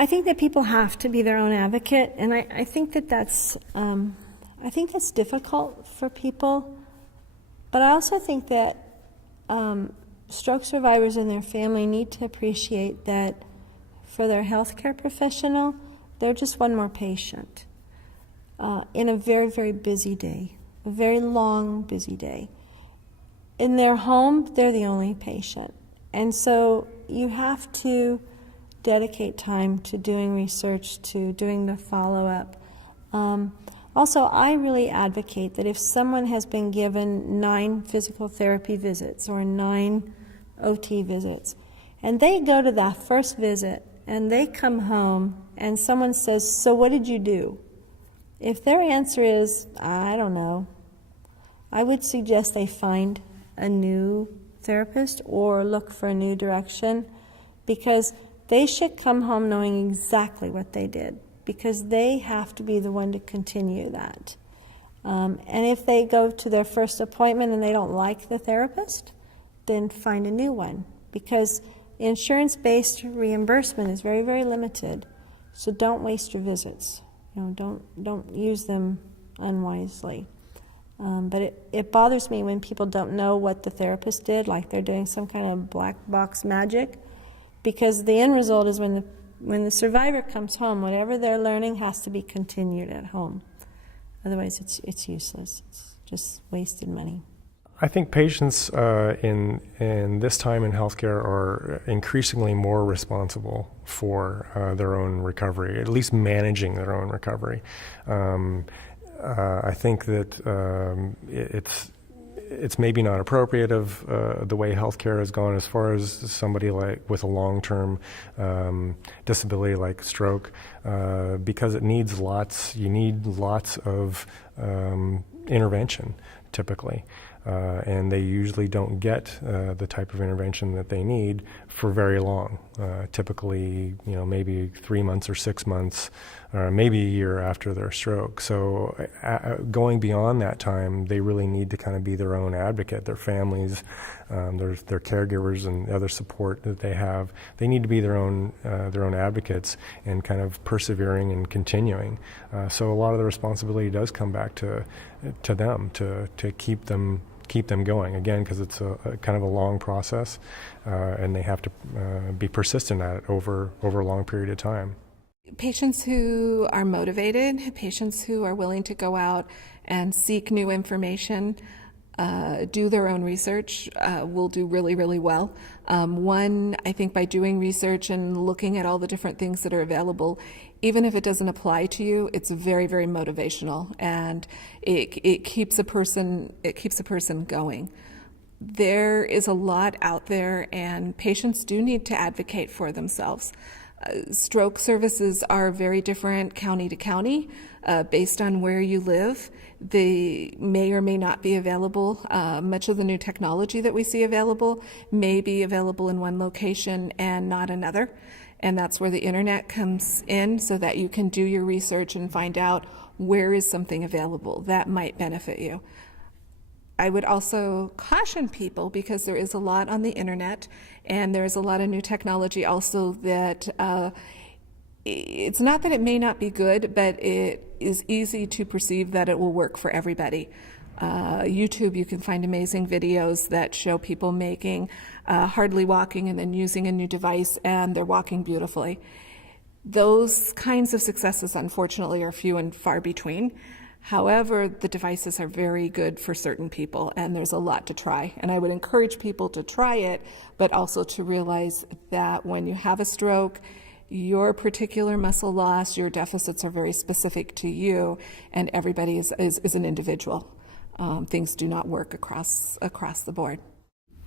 I think that people have to be their own advocate, and I think that that's difficult for people. But I also think that stroke survivors and their family need to appreciate that for their healthcare professional, they're just one more patient in a very, very busy day, a very long, busy day. In their home, they're the only patient. And so you have to dedicate time to doing research, to doing the follow-up. Also, I really advocate that if someone has been given 9 physical therapy visits or 9 OT visits, and they go to that first visit and they come home and someone says, "So what did you do?" If their answer is, "I don't know," I would suggest they find a new therapist or look for a new direction, because they should come home knowing exactly what they did, because they have to be the one to continue that. And if they go to their first appointment and they don't like the therapist, then find a new one, because insurance-based reimbursement is very, very limited. So don't waste your visits. Don't use them unwisely. But it bothers me when people don't know what the therapist did, like they're doing some kind of black box magic, because the end result is when the survivor comes home, whatever they're learning has to be continued at home. Otherwise, it's useless. It's just wasted money. I think patients in this time in healthcare are increasingly more responsible for their own recovery, at least managing their own recovery. I think that it's maybe not appropriate of the way healthcare has gone as far as somebody like with a long-term disability like stroke, because it needs you need lots of intervention typically. And they usually don't get the type of intervention that they need for very long. Typically, maybe 3 months or 6 months, or maybe a year after their stroke. So going beyond that time, they really need to kind of be their own advocate. Their families, their caregivers, and other support that they have, they need to be their own advocates and kind of persevering and continuing. So a lot of the responsibility does come back to them to keep them going, again, because it's a kind of a long process, and they have to be persistent at it over a long period of time. Patients who are motivated, patients who are willing to go out and seek new information, do their own research, will do really, really well. I think by doing research and looking at all the different things that are available, even if it doesn't apply to you, it's very, very motivational, and it keeps a person going. There is a lot out there, and patients do need to advocate for themselves. Stroke services are very different county to county, based on where you live. They may or may not be available. Much of the new technology that we see available may be available in one location and not another. And that's where the internet comes in, so that you can do your research and find out where is something available that might benefit you. I would also caution people, because there is a lot on the internet, and there's a lot of new technology also that it's not that it may not be good, but it is easy to perceive that it will work for everybody. YouTube, you can find amazing videos that show people making hardly walking and then using a new device, and they're walking beautifully. Those kinds of successes, unfortunately, are few and far between. However, the devices are very good for certain people, and there's a lot to try. And I would encourage people to try it, but also to realize that when you have a stroke, your particular muscle loss, your deficits are very specific to you, and everybody is an individual. Things do not work across the board.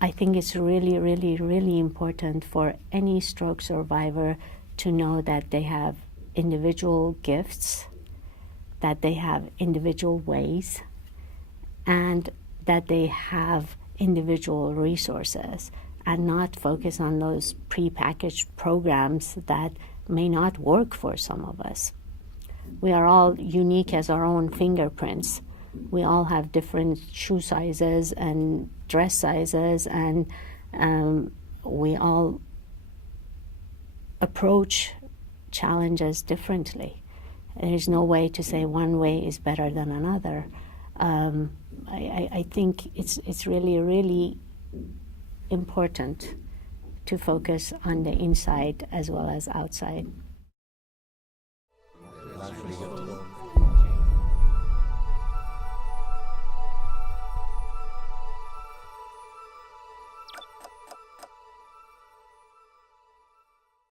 I think it's really, really, really important for any stroke survivor to know that they have individual gifts, that they have individual ways, and that they have individual resources, and not focus on those prepackaged programs that may not work for some of us. We are all unique as our own fingerprints. We all have different shoe sizes and dress sizes, and we all approach challenges differently. There's no way to say one way is better than another. I think it's really, really important to focus on the inside as well as outside.